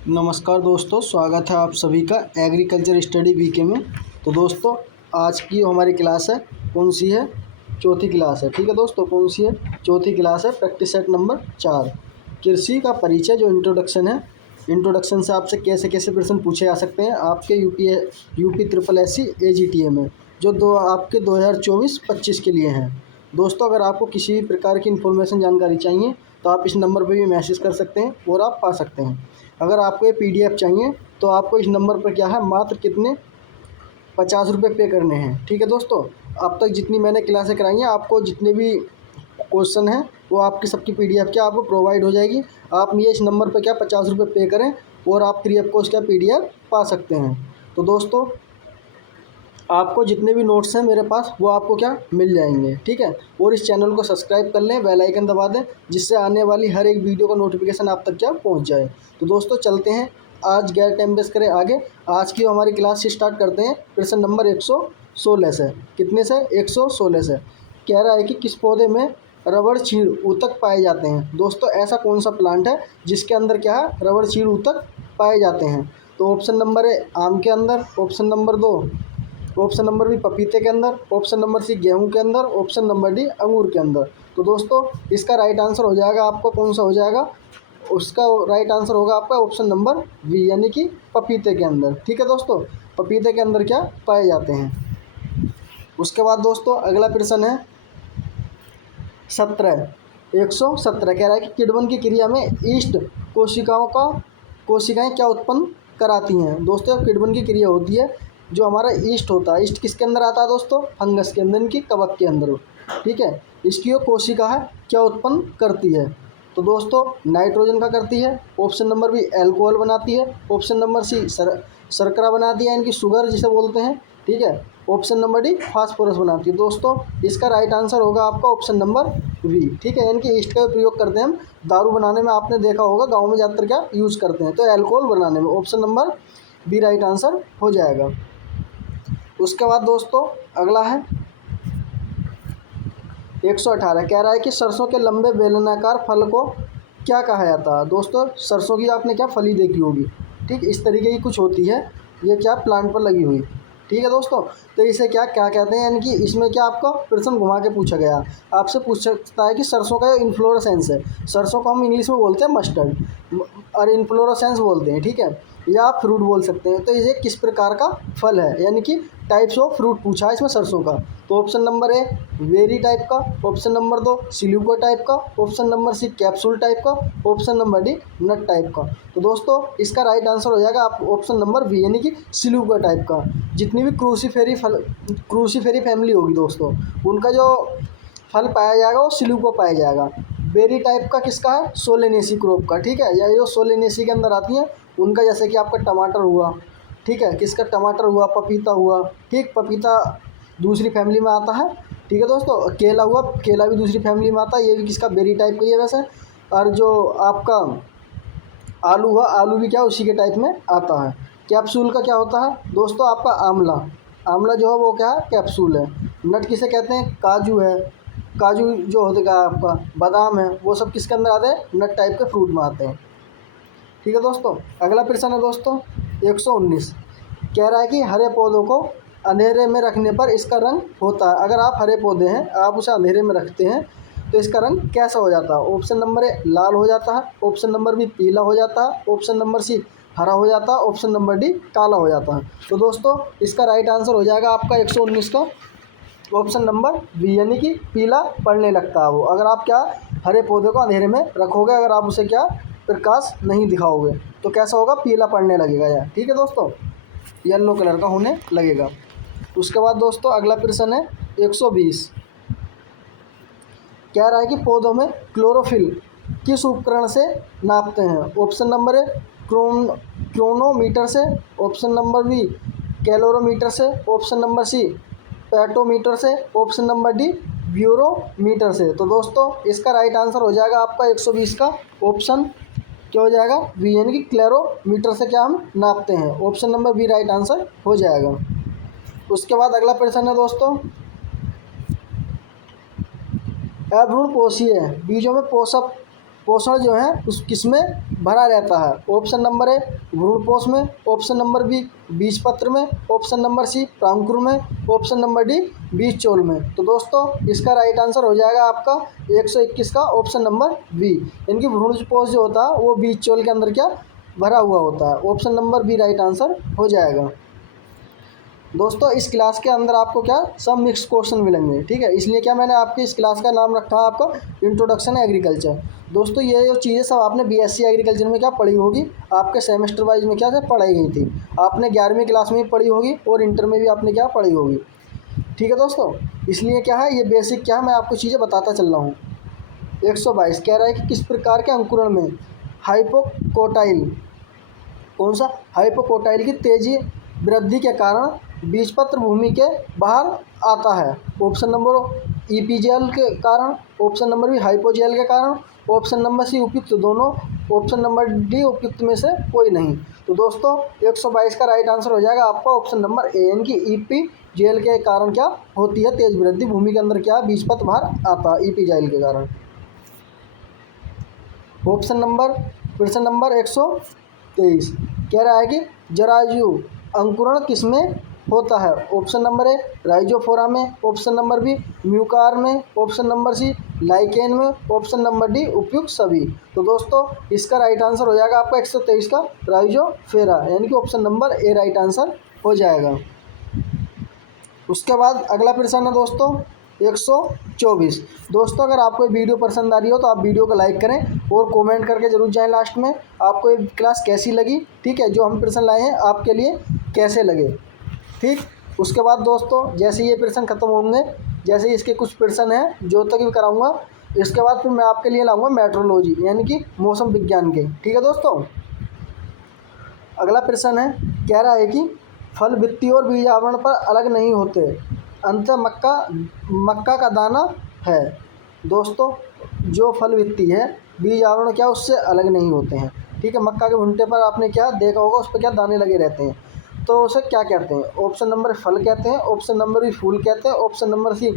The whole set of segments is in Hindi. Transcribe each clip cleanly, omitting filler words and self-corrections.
नमस्कार दोस्तों, स्वागत है आप सभी का एग्रीकल्चर स्टडी वीके में। तो दोस्तों, आज की हमारी क्लास है, कौन सी है? चौथी क्लास है। ठीक है दोस्तों, कौन सी है? चौथी क्लास है, प्रैक्टिस सेट नंबर 4, कृषि का परिचय। जो इंट्रोडक्शन है, इंट्रोडक्शन से आपसे कैसे कैसे प्रश्न पूछे जा सकते हैं आपके यूपी ट्रिपल एससी एजीटीए में, जो आपके 2024-25 के लिए हैं। दोस्तों, अगर आपको किसी भी प्रकार की इन्फॉर्मेशन जानकारी चाहिए तो आप इस नंबर पर भी मैसेज कर सकते हैं और आप पा सकते हैं। अगर आपको ये पीडीएफ चाहिए तो आपको इस नंबर पर क्या है, मात्र कितने 50 रुपये पे करने हैं। ठीक है दोस्तों, अब तक जितनी मैंने क्लासें कराई हैं, आपको जितने भी क्वेश्चन हैं वो आपकी सबकी पीडीएफ क्या आपको प्रोवाइड हो जाएगी। आप ये इस नंबर पर क्या 50 रुपये पे करें और आप फ्री ऑफ कॉस्ट क्या पीडीएफ पा सकते हैं। तो दोस्तों, आपको जितने भी नोट्स हैं मेरे पास वो आपको क्या मिल जाएंगे। ठीक है, और इस चैनल को सब्सक्राइब कर लें, बेल आइकन दबा दें, जिससे आने वाली हर एक वीडियो का नोटिफिकेशन आप तक क्या पहुंच जाए। तो दोस्तों, चलते हैं, आज गैर टाइम वेस्ट करें आगे। आज की हमारी क्लास से स्टार्ट करते हैं प्रश्न नंबर 116 से। कितने से? 116 से। कह रहा है कि किस पौधे में रबड़ चीड़ ऊतक पाए जाते हैं। दोस्तों, ऐसा कौन सा प्लांट है जिसके अंदर क्या है, रबड़ चीड़ ऊतक पाए जाते हैं? तो ऑप्शन नंबर ए आम के अंदर, option number 2, option number B पपीते के अंदर, ऑप्शन नंबर सी गेहूं के अंदर, ऑप्शन नंबर डी अंगूर के अंदर। तो दोस्तों, इसका राइट आंसर हो जाएगा आपका, कौन सा हो जाएगा? उसका राइट आंसर होगा आपका ऑप्शन नंबर बी, यानी कि पपीते के अंदर। ठीक है दोस्तों, पपीते के अंदर क्या पाए जाते हैं। उसके बाद दोस्तों, अगला प्रश्न है 117 कह रहा है कि किण्वन की क्रिया में ईस्ट कोशिकाएं क्या उत्पन्न कराती हैं। दोस्तों, किण्वन की क्रिया होती है, जो हमारा ईस्ट होता है, ईस्ट किसके अंदर आता है दोस्तों? फंगस के अंदर, इनकी कवक के अंदर। ठीक है, इसकी जो कोशिका है क्या उत्पन्न करती है? तो दोस्तों, नाइट्रोजन का करती है, ऑप्शन नंबर बी एल्कोहल बनाती है, ऑप्शन नंबर सी शर्करा बनाती है, इनकी शुगर जिसे बोलते हैं। ठीक है, ऑप्शन नंबर डी फास्फोरस बनाती है। दोस्तों, इसका राइट आंसर होगा आपका ऑप्शन नंबर बी। ठीक है, यानी कि ईस्ट का प्रयोग करते हैं हम दारू बनाने में, आपने देखा होगा गांव में ज़्यादातर क्या यूज़ करते हैं, तो अल्कोहल बनाने में। Option number B right answer हो जाएगा। उसके बाद दोस्तों, अगला है 118 कह रहा है कि सरसों के लंबे बेलनाकार फल को क्या कहा जाता है। दोस्तों, सरसों की आपने क्या फली देखी होगी, ठीक इस तरीके की कुछ होती है, ये क्या प्लांट पर लगी हुई। ठीक है दोस्तों, तो इसे क्या क्या कहते हैं, यानी कि इसमें क्या आपका प्रश्न घुमा के पूछा गया, आपसे पूछ सकता है कि सरसों का जो इन्फ्लोरेसेंस है, सरसों को हम इंग्लिश में बोलते हैं मस्टर्ड और इन्फ्लोरेसेंस बोलते हैं। ठीक है, या आप फ्रूट बोल सकते हैं। तो ये किस प्रकार का फल है, यानी कि टाइप्स ऑफ फ्रूट पूछा है इसमें सरसों का। तो option number A berry type का, ऑप्शन नंबर 2 सिल्यूको टाइप का, option number C capsule type का, option number D nut type का। तो दोस्तों, इसका राइट आंसर हो जाएगा आप ऑप्शन नंबर बी, यानी कि सिल्यूको टाइप का। जितनी भी क्रूसीफेरी फैमिली होगी दोस्तों, उनका जो फल पाया जाएगा वो सिल्यूको पाया जाएगा। बेरी टाइप का किसका है? सोलेनेसी क्रॉप का। ठीक है, या जो सोलेनेसी के अंदर आती हैं उनका, जैसे कि आपका टमाटर हुआ। ठीक है, किसका? टमाटर हुआ, पपीता हुआ। ठीक, पपीता दूसरी फैमिली में आता है। ठीक है दोस्तों, केला हुआ, केला भी दूसरी फैमिली में आता है, ये भी किसका? बेरी टाइप का ही है वैसे। और जो आपका आलू हुआ, आलू भी क्या उसी के टाइप में आता है। कैप्सूल का क्या होता है दोस्तों? आपका आंवला, आंवला जो है वो क्या है? कैप्सूल है। नट किसे कहते हैं? काजू है, काजू जो होता है आपका बादाम है, वो सब किसके अंदर आते हैं? नट टाइप के फ्रूट में आते हैं। ठीक है दोस्तों, अगला प्रश्न है दोस्तों 119 कह रहा है कि हरे पौधों को अंधेरे में रखने पर इसका रंग होता है। अगर आप हरे पौधे हैं, आप उसे अंधेरे में रखते हैं तो इसका रंग कैसा हो जाता है? ऑप्शन नंबर ए लाल हो जाता है, ऑप्शन नंबर बी पीला हो जाता है, ऑप्शन नंबर सी हरा हो जाता है, ऑप्शन नंबर डी काला हो जाता है। तो दोस्तों, इसका राइट आंसर हो जाएगा आपका 119 का ऑप्शन नंबर बी, यानी कि पीला पड़ने लगता है वो। अगर आप क्या हरे पौधे को अंधेरे में रखोगे, अगर आप उसे क्या प्रकाश नहीं दिखाओगे, तो कैसा होगा? पीला पड़ने लगेगा यार। ठीक है दोस्तों, येलो कलर का होने लगेगा। उसके बाद दोस्तों, अगला प्रश्न है 120 कह रहा है कि पौधों में क्लोरोफिल किस उपकरण से नापते हैं। ऑप्शन नंबर ए क्रोनोमीटर से, ऑप्शन नंबर बी कैलोरीमीटर से, ऑप्शन नंबर सी पेटोमीटर से, ऑप्शन नंबर डी ब्यूरोमीटर से। तो दोस्तों, इसका राइट आंसर हो जाएगा आपका 120 का ऑप्शन क्या हो जाएगा? बी, यानी कि क्लेरोमीटर से क्या हम नापते हैं। Option number B right answer हो जाएगा। उसके बाद अगला प्रश्न है दोस्तों, अभ्रूणपोषीय बीजों में पोषण जो है उस किसमें भरा रहता है? ऑप्शन नंबर ए भ्रूणपोष में, ऑप्शन नंबर बी बीजपत्र में, ऑप्शन नंबर सी प्रांकुर में, ऑप्शन नंबर डी बीज चोल में। तो दोस्तों इसका राइट आंसर हो जाएगा आपका 121 का ऑप्शन नंबर बी। इनकी भ्रूणपोष जो होता है वो बीज चोल के अंदर क्या भरा हुआ होता है। Option number B right answer हो जाएगा। दोस्तों इस क्लास के अंदर आपको क्या सब मिक्स क्वेश्चन मिलेंगे, ठीक है, इसलिए क्या मैंने आपकी इस क्लास का नाम रखा है आपका इंट्रोडक्शन एग्रीकल्चर। दोस्तों ये जो चीज़ें सब आपने बीएससी एग्रीकल्चर में क्या पढ़ी होगी, आपके सेमेस्टर वाइज में क्या पढ़ाई गई थी, आपने 11वीं क्लास में भी पढ़ी होगी और इंटर में भी आपने क्या पढ़ी होगी, ठीक है दोस्तों। इसलिए क्या है ये बेसिक क्या है मैं आपको चीज़ें बताता चल रहा हूँ। 122 कह रहा है कि किस प्रकार के अंकुरण में हाइपोकोटाइल, कौन सा, हाइपोकोटाइल की तेजी वृद्धि के कारण बीजपत्र भूमि के बाहर आता है। ऑप्शन नंबर ईपीजेल के कारण, ऑप्शन नंबर बी हाइपोजेल के कारण, ऑप्शन नंबर सी उपयुक्त दोनों, ऑप्शन नंबर डी उपयुक्त में से कोई नहीं। तो दोस्तों 122 का राइट आंसर हो जाएगा आपका ऑप्शन नंबर ए, यानी कि ईपीजेल के कारण क्या होती है तेज वृद्धि, भूमि के अंदर क्या बीजपत्र बाहर आता है ईपीजेल के कारण। ऑप्शन नंबर प्रश्न नंबर 123 कह रहा है कि जरायु अंकुरण किसमें होता है? ऑप्शन नंबर ए राइजोफोरा में, ऑप्शन नंबर बी म्यूकार में, ऑप्शन नंबर सी लाइकेन में, ऑप्शन नंबर डी उपयुक्त सभी। तो दोस्तों इसका राइट आंसर हो जाएगा आपका 123 का राइजोफेरा, यानी कि option number A right answer हो जाएगा। उसके बाद अगला प्रश्न है दोस्तों 124। दोस्तों अगर आपको ये वीडियो पसंद आ रही हो तो आप वीडियो को लाइक करें और कमेंट करके ज़रूर जाएं लास्ट में आपको ये क्लास कैसी लगी, ठीक है, जो हम प्रश्न लाए हैं आपके लिए कैसे लगे, ठीक। उसके बाद दोस्तों जैसे ये प्रश्न खत्म होंगे, जैसे ही इसके कुछ प्रश्न हैं जो तक भी कराऊंगा, इसके बाद फिर मैं आपके लिए लाऊंगा मेट्रोलॉजी यानी कि मौसम विज्ञान के, ठीक है दोस्तों। अगला प्रश्न है कह रहा है कि फल वित्तीय और बीज आवरण पर अलग नहीं होते, अंततः मक्का का दाना है। दोस्तों जो फल वित्तीय है बीज आवरण क्या उससे अलग नहीं होते हैं, ठीक है। मक्का के भुट्टे पर आपने क्या देखा होगा, उस पर क्या दाने लगे रहते हैं, तो उसे क्या कहते हैं? ऑप्शन नंबर फल कहते हैं, ऑप्शन नंबर बी फूल कहते हैं, ऑप्शन नंबर सी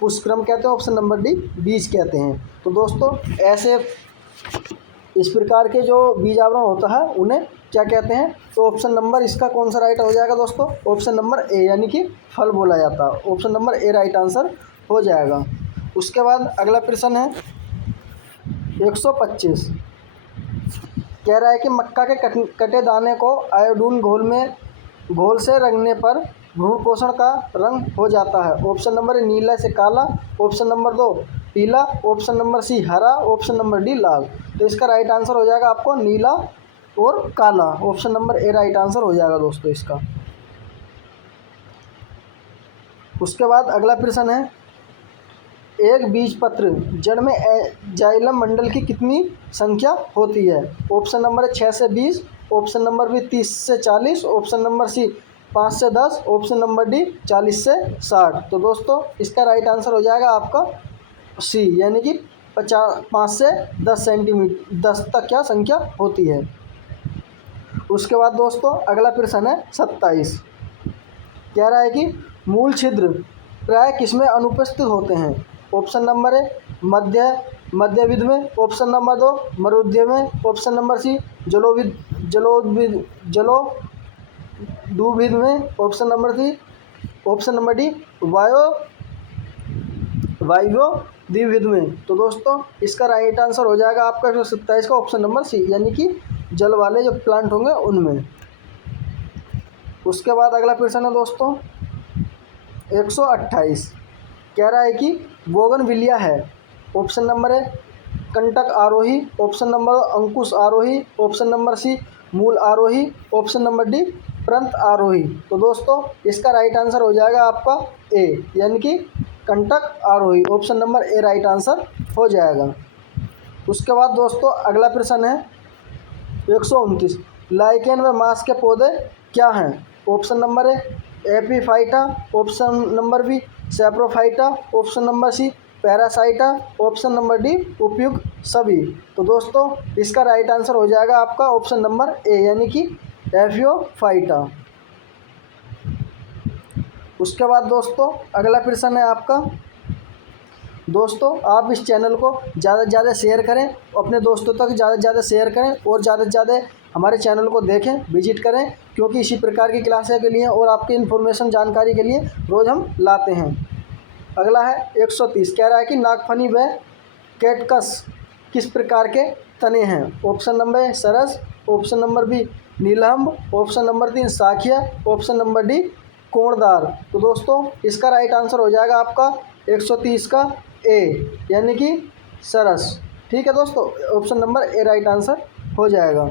पुष्पक्रम कहते हैं, ऑप्शन नंबर डी बीज कहते हैं। तो दोस्तों ऐसे इस प्रकार के जो बीज आवरण होता है उन्हें क्या कहते हैं? तो ऑप्शन नंबर इसका कौन सा राइट हो जाएगा दोस्तों? ऑप्शन नंबर ए, यानी कि फल बोला जाता है। Option number A right answer हो जाएगा। उसके बाद अगला प्रश्न है 125 कह रहा है कि मक्का के कटे दाने को आयोडीन घोल से रंगने पर भ्रूण पोषण का रंग हो जाता है। ऑप्शन नंबर ए नीला से काला, ऑप्शन नंबर 2 पीला, ऑप्शन नंबर सी हरा, ऑप्शन नंबर डी लाल। तो इसका राइट आंसर हो जाएगा आपको नीला और काला। Option number A right answer हो जाएगा दोस्तों इसका। उसके बाद अगला प्रश्न है एक बीजपत्र जड़ में जाइलम मंडल की कितनी संख्या होती है? ऑप्शन नंबर 6 से 20, ऑप्शन नंबर बी 30 से 40, ऑप्शन नंबर सी 5 से 10, ऑप्शन नंबर डी 40 से 60। तो दोस्तों इसका राइट आंसर हो जाएगा आपका सी, यानी कि 5 से 10 सेंटीमीटर 10 तक क्या संख्या होती है। उसके बाद दोस्तों अगला प्रश्न है 27 कह रहा है कि मूल छिद्र प्राय किसमें अनुपस्थित होते हैं? ऑप्शन नंबर ए मध्यविध में, ऑप्शन नंबर 2 मरुद्य में, ऑप्शन नंबर सी जलोदुविध में, ऑप्शन नंबर डी वायव्योद्विध में। तो दोस्तों इसका राइट आंसर हो जाएगा आपका 127 का ऑप्शन नंबर सी, यानी कि जल वाले जो प्लांट होंगे उनमें। उसके बाद अगला प्रश्न है दोस्तों 128 कह रहा है कि बोगनविलिया है। ऑप्शन नंबर ए कंटक आरोही, ऑप्शन नंबर अंकुश आरोही, ऑप्शन नंबर सी मूल आरोही, ऑप्शन नंबर डी प्रंत आरोही। तो दोस्तों इसका राइट आंसर हो जाएगा आपका ए, यानी कि कंटक आरोही। Option number A right answer हो जाएगा। उसके बाद दोस्तों अगला प्रश्न है 129 लाइकेन व मांस के पौधे क्या हैं? Option number A epiphyta, option number B saprophyta, option number C parasita, option number D उपयुक्त सभी। तो दोस्तों इसका राइट आंसर हो जाएगा आपका ऑप्शन नंबर ए, यानी कि एफियोफाइटा। उसके बाद दोस्तों अगला प्रश्न है आपका दोस्तों आप इस चैनल को ज़्यादा से ज़्यादा शेयर करें, अपने दोस्तों तक ज़्यादा से ज़्यादा शेयर करें और ज़्यादा से ज़्यादा हमारे चैनल को देखें, विजिट करें, क्योंकि इसी प्रकार की क्लासें के लिए और आपकी इन्फॉर्मेशन जानकारी के लिए रोज़ हम लाते हैं। अगला है 130, कह रहा है कि नागफनी व कैटकस किस प्रकार के तने हैं। ऑप्शन नंबर ए सरस, ऑप्शन नंबर बी नीलहम्ब, ऑप्शन नंबर 3 साखिया, ऑप्शन नंबर डी कोणदार। तो दोस्तों इसका राइट आंसर हो जाएगा आपका 130 का ए, यानी कि सरस। ठीक है दोस्तों, option number A right answer हो जाएगा।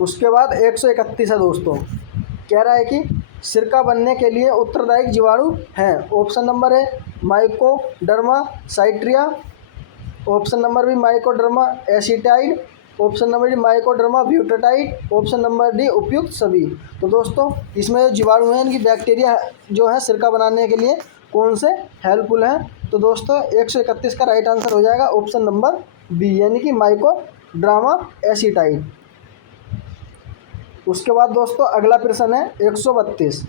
उसके बाद 131 है दोस्तों, कह रहा है कि सिरका बनने के लिए उत्तरदायी जीवाणु हैं। ऑप्शन नंबर ए माइकोडर्मा साइट्रिया, ऑप्शन नंबर बी माइकोडर्मा एसिटाइड, ऑप्शन नंबर डी माइकोडर्मा ब्यूटाटाइड, ऑप्शन नंबर डी उपयुक्त सभी। तो दोस्तों इसमें जो जीवाणु हैं इनकी बैक्टीरिया जो है सिरका बनाने के लिए कौन से हेल्पफुल हैं। तो दोस्तों 131 का राइट आंसर हो जाएगा ऑप्शन नंबर बी, यानी कि माइकोड्रामा एसिटाइड। उसके बाद दोस्तों अगला प्रश्न है 132,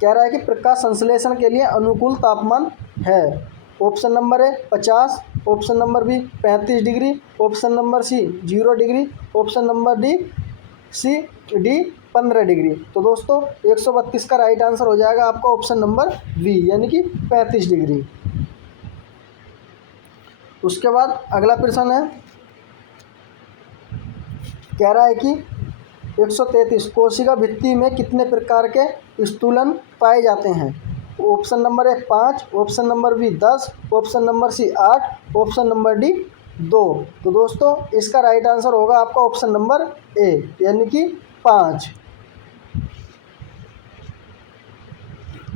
कह रहा है कि प्रकाश संश्लेषण के लिए अनुकूल तापमान है। Option number A 50, option number B 35 degree, option number C 0 degree, option number D 15 degree. तो दोस्तों 132 का राइट आंसर हो जाएगा आपका ऑप्शन नंबर बी, यानी कि 35 डिग्री। उसके बाद अगला प्रश्न है, कह रहा है कि 133 कोशिका भित्ति में कितने प्रकार के स्थूलन पाए जाते हैं। Option number A 5, option number B 10, option number C 8, option number D 2। तो दोस्तों इसका राइट आंसर होगा आपका ऑप्शन नंबर ए, यानी कि 5।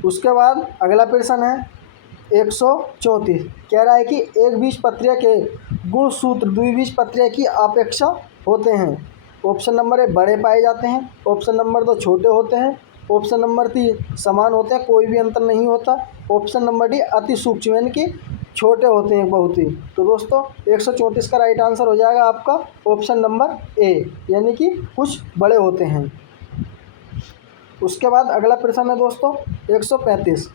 उसके बाद अगला प्रश्न है 134, कह रहा है कि एक बीजपत्रीय के गुणसूत्र द्विबीजपत्रीय की अपेक्षा होते हैं। ऑप्शन नंबर ए बड़े पाए जाते हैं, ऑप्शन नंबर 2 छोटे होते हैं, ऑप्शन नंबर 3 समान होते हैं, कोई भी अंतर नहीं होता, ऑप्शन नंबर डी अति सूक्ष्म यानी कि छोटे होते हैं बहुत ही। तो दोस्तों 134 का राइट आंसर हो जाएगा आपका ऑप्शन नंबर ए, यानी कि कुछ बड़े होते हैं। उसके बाद अगला प्रश्न है दोस्तों 135,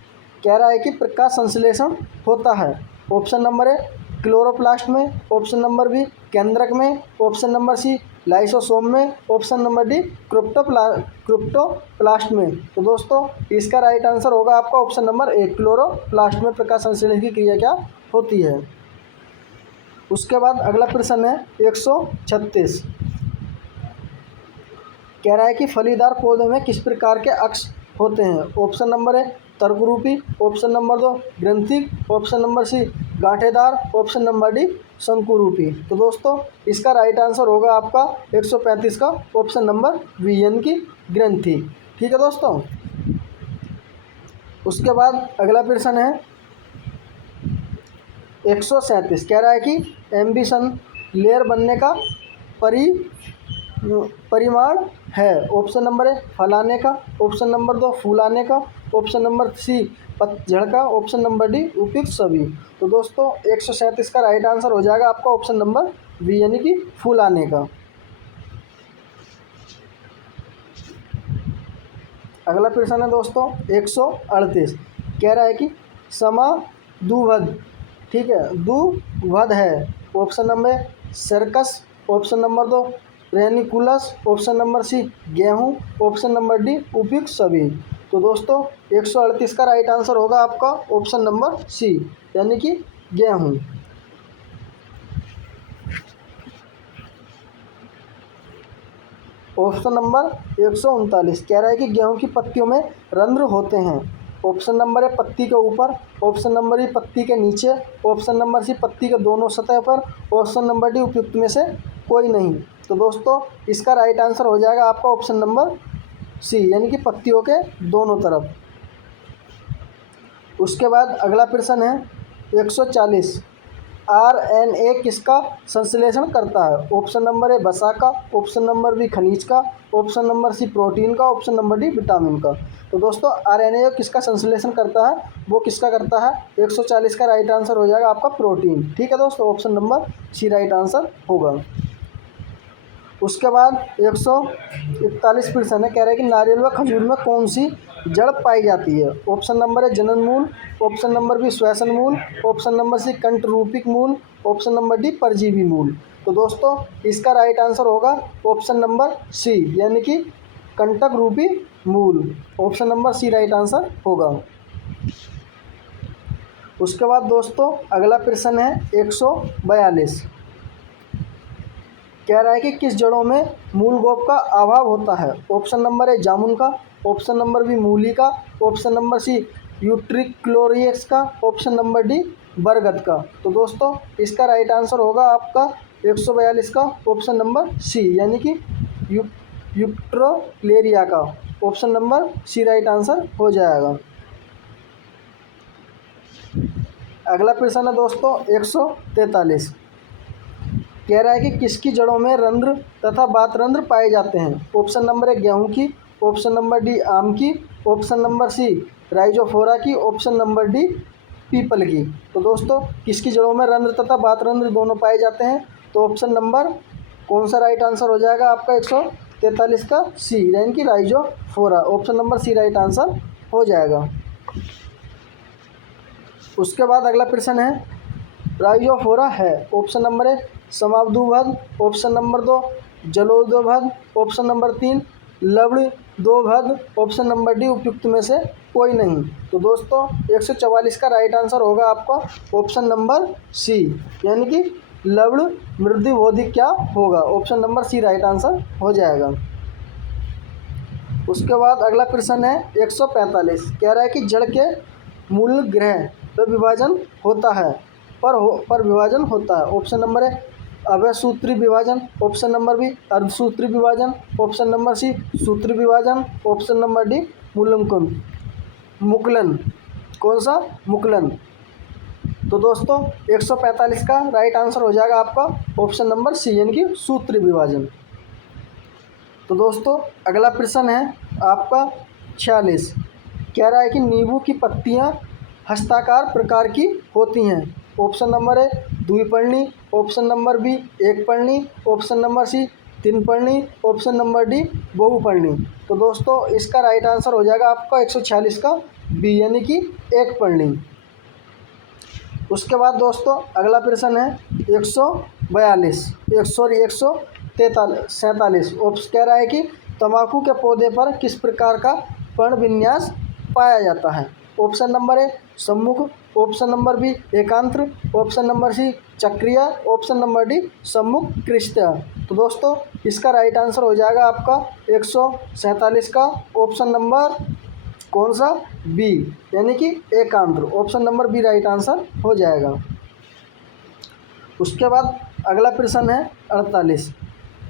कह रहा है कि प्रकाश संश्लेषण होता है। ऑप्शन नंबर ए क्लोरोप्लास्ट में, ऑप्शन नंबर बी केंद्रक में, ऑप्शन नंबर सी लाइसोसोम में, ऑप्शन नंबर डी क्रिप्टोप्लास्ट में। तो दोस्तों इसका राइट आंसर होगा आपका ऑप्शन नंबर ए, क्लोरोप्लास्ट में प्रकाश संश्लेषण की क्रिया क्या होती है। उसके बाद अगला प्रश्न है 136, कह रहा है कि फलीदार पौधों में किस प्रकार के अक्ष होते हैं। ऑप्शन नंबर ए तर्करूपी, ऑप्शन नंबर 2 ग्रंथिक, ऑप्शन नंबर सी गांठेदार, ऑप्शन नंबर डी शंकुरूपी। तो दोस्तों इसका राइट आंसर होगा आपका 135 का ऑप्शन नंबर बी, यानी कि ग्रंथि। ठीक है दोस्तों। उसके बाद अगला प्रश्न है 137, कह रहा है कि एम्बिशन लेयर बनने का परिमाण है। ऑप्शन नंबर ए फलाने का, ऑप्शन नंबर 2 फूलाने का, ऑप्शन नंबर सी पतझड़ का, ऑप्शन नंबर डी उपयुक्त सभी। तो दोस्तों 137 का राइट आंसर हो जाएगा आपका ऑप्शन नंबर बी, यानी कि फूलाने का। अगला प्रश्न है दोस्तों 138, कह रहा है कि समादुवध, ठीक है, दुवध है। ऑप्शन नंबर सर्कस, ऑप्शन नंबर 2 रेनिकुलस, ऑप्शन नंबर सी गेहूँ, ऑप्शन नंबर डी उपयुक्त सभी। तो दोस्तों 138 का राइट आंसर होगा आपका ऑप्शन नंबर सी, यानी कि गेहूँ। ऑप्शन नंबर 139, कह रहा है कि गेहूं की पत्तियों में रंध्र होते हैं। ऑप्शन नंबर ए पत्ती के ऊपर, ऑप्शन नंबर ई पत्ती के नीचे, ऑप्शन नंबर सी पत्ती के दोनों सतह पर, ऑप्शन नंबर डी उपयुक्त में से कोई नहीं। तो दोस्तों इसका राइट आंसर हो जाएगा आपका ऑप्शन नंबर सी, यानी कि पत्तियों के दोनों तरफ। उसके बाद अगला प्रश्न है 140, RNA किसका संश्लेषण करता है। ऑप्शन नंबर ए वसा का, ऑप्शन नंबर बी खनिज का, ऑप्शन नंबर सी प्रोटीन का, ऑप्शन नंबर डी विटामिन का। तो दोस्तों RNA किसका संश्लेषण करता है, वो किसका करता है। 140 का राइट आंसर हो जाएगा आपका प्रोटीन। ठीक है दोस्तों, option number C right answer होगा। उसके बाद 141 प्रश्न है, कह रहा है कि नारियल व खजूर में कौन सी जड़ पाई जाती है। ऑप्शन नंबर है जनन मूल, ऑप्शन नंबर बी श्वसन मूल, ऑप्शन नंबर सी कंठ रूपिक मूल, ऑप्शन नंबर डी परजीवी मूल। तो दोस्तों इसका राइट आंसर होगा ऑप्शन नंबर सी, यानी कि कंटक रूपी मूल। Option number C right answer होगा। उसके बाद दोस्तों अगला प्रश्न है 142, कह रहा है कि किस जड़ों में मूल गोप का अभाव होता है। ऑप्शन नंबर है जामुन का, ऑप्शन नंबर बी मूली का, ऑप्शन नंबर सी यूट्रिक्लोरियस का, ऑप्शन नंबर डी बरगद का। तो दोस्तों इसका राइट आंसर होगा आपका 142 का ऑप्शन नंबर सी, यानी कि यूट्रोक्लेरिया का। Option number C right answer हो जाएगा। अगला प्रश्न है दोस्तों 143, कह रहा है कि किसकी जड़ों में रंध्र तथा बातरंध्र पाए जाते हैं। ऑप्शन नंबर है गेहूं की, ऑप्शन नंबर डी आम की, ऑप्शन नंबर सी राइजोफोरा की, ऑप्शन नंबर डी पीपल की। तो दोस्तों किसकी जड़ों में रंध्र तथा बातरंध्र दोनों पाए जाते हैं। तो ऑप्शन नंबर कौन सा राइट आंसर हो जाएगा आपका 143 का सी, यानी कि राइजोफोरा। Option number C right answer हो जाएगा। उसके बाद अगला प्रश्न है राइजोफोरा है, ऑप्शन नंबर है समाब्दुभद, ऑप्शन नंबर 2 जलोदोभद, ऑप्शन नंबर 3 लवणदोभद, ऑप्शन नंबर डी उपयुक्त में से कोई नहीं। तो दोस्तों 144 का राइट आंसर होगा आपका ऑप्शन नंबर सी, यानी कि लवण मृदुबोधिक क्या होगा। Option number C right answer हो जाएगा। उसके बाद अगला प्रश्न है 145, कह रहा है कि जड़ के मूल ग्रह पर विभाजन होता है, पर विभाजन होता है। ऑप्शन नंबर है अवसूत्री विभाजन, ऑप्शन नंबर बी अर्धसूत्री विभाजन, ऑप्शन नंबर सी सूत्री विभाजन, ऑप्शन नंबर डी मूल्यांकन मुकुलन। कौन सा मुकुलन। तो दोस्तों 145 का राइट आंसर हो जाएगा आपका ऑप्शन नंबर सी, यानी कि सूत्री विभाजन। तो दोस्तों अगला प्रश्न है आपका 46, कह रहा है कि नींबू की पत्तियां हस्ताकार प्रकार की होती हैं। ऑप्शन नंबर है द्विपर्णी, ऑप्शन नंबर बी एक पर्णी, ऑप्शन नंबर सी तीन पर्णी, ऑप्शन नंबर डी बहुपर्णी। तो दोस्तों इसका राइट आंसर हो जाएगा आपका 146 का बी, यानी कि एक पर्णी। उसके बाद दोस्तों अगला प्रश्न है 142 147 ऑप्शन कह रहा है कि तंबाकू के पौधे पर किस प्रकार का पर्ण विन्यास पाया जाता है। ऑप्शन नंबर है सम्मुख, ऑप्शन नंबर बी एकांत्र, ऑप्शन नंबर सी चक्रीय, ऑप्शन नंबर डी सम्मुख कृष्टीय। तो दोस्तों इसका राइट आंसर हो जाएगा आपका 147 का ऑप्शन नंबर कौन सा बी, यानी कि एकांत्र। Option number B right answer हो जाएगा। उसके बाद अगला प्रश्न है 48,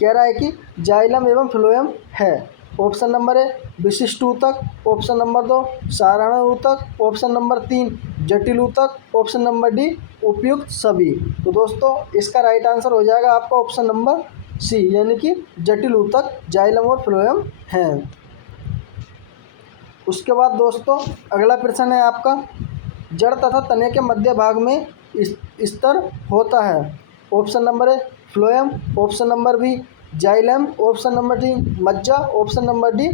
कह रहा है कि जाइलम एवं फ्लोएम है। ऑप्शन नंबर है विशिष्ट ऊतक, ऑप्शन नंबर 2 साधारण ऊतक, ऑप्शन नंबर 3 जटिल ऊतक, ऑप्शन नंबर डी उपयुक्त सभी। तो दोस्तों इसका राइट आंसर हो जाएगा आपका ऑप्शन नंबर सी, यानी कि जटिल ऊतक जाइलम और फ्लोएम हैं। उसके बाद दोस्तों अगला प्रश्न है आपका जड़ तथा तने के मध्य भाग में स्तर होता है। ऑप्शन नंबर है phloem, option number B xylem, option number D मज्जा, ऑप्शन नंबर डी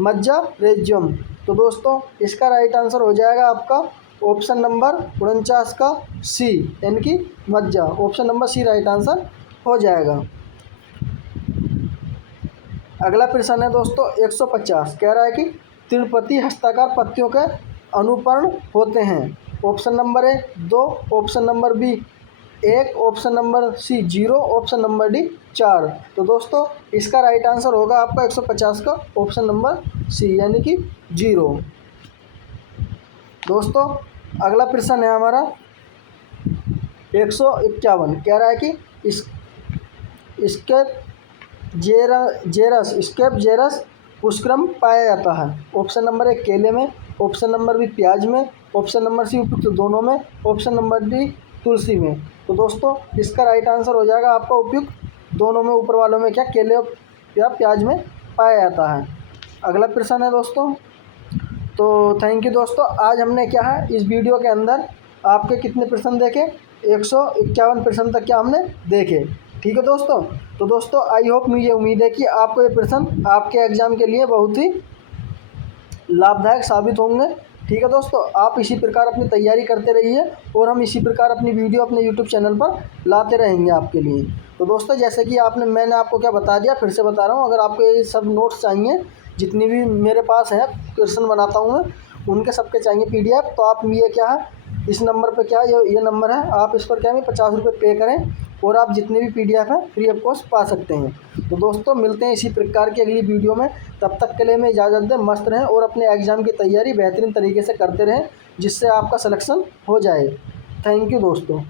मज्जा रेजियम। तो दोस्तों इसका राइट आंसर हो जाएगा आपका ऑप्शन नंबर 49 का सी, यानी कि मज्जा। Option number C right answer हो जाएगा। अगला प्रश्न है दोस्तों 150, कह रहा है कि त्रिपति हस्ताकार पत्तियों के अनुपर्ण होते हैं। ऑप्शन नंबर है 2, option number B 1, option number C 0, option number D 4। तो दोस्तों इसका राइट आंसर होगा आपका 150 का ऑप्शन नंबर सी, यानी कि 0। दोस्तों अगला प्रश्न है हमारा 151, कह रहा है कि स्केप जेरस पुष्करम पाया जाता है। ऑप्शन नंबर है केले में, ऑप्शन नंबर बी प्याज में, ऑप्शन नंबर सी उपयुक्त दोनों में, ऑप्शन नंबर डी तुलसी में। तो दोस्तों इसका राइट आंसर हो जाएगा आपका उपयुक्त दोनों में, ऊपर वालों में क्या केले या प्याज में पाया जाता है। अगला प्रश्न है दोस्तों, तो थैंक यू दोस्तों। आज हमने क्या है इस वीडियो के अंदर आपके कितने प्रश्न देखे, 151 प्रश्न तक क्या हमने देखे। ठीक है दोस्तों। तो दोस्तों आई होप, मुझे उम्मीद है कि आपको ये प्रश्न आपके एग्ज़ाम के लिए बहुत ही लाभदायक साबित होंगे। ठीक है दोस्तों, आप इसी प्रकार अपनी तैयारी करते रहिए और हम इसी प्रकार अपनी वीडियो अपने यूट्यूब चैनल पर लाते रहेंगे आपके लिए। तो दोस्तों जैसे कि मैंने आपको क्या बता दिया, फिर से बता रहा हूँ, अगर आपको ये सब नोट्स चाहिए जितनी भी मेरे पास है, क्वेश्चन बनाता हूँ मैं, उनके सबके चाहिए PDF, तो आप ये क्या है, इस नंबर पे क्या है, ये नंबर है, आप इस पर क्या है 50 रुपये पे करें और आप जितने भी PDF हैं फ्री ऑफ कॉस्ट पा सकते हैं। तो दोस्तों मिलते हैं इसी प्रकार की अगली वीडियो में, तब तक के लिए मैं इजाज़त दें, मस्त रहें और अपने एग्ज़ाम की तैयारी बेहतरीन तरीके से करते रहें, जिससे आपका सिलेक्शन हो जाए। थैंक यू दोस्तों।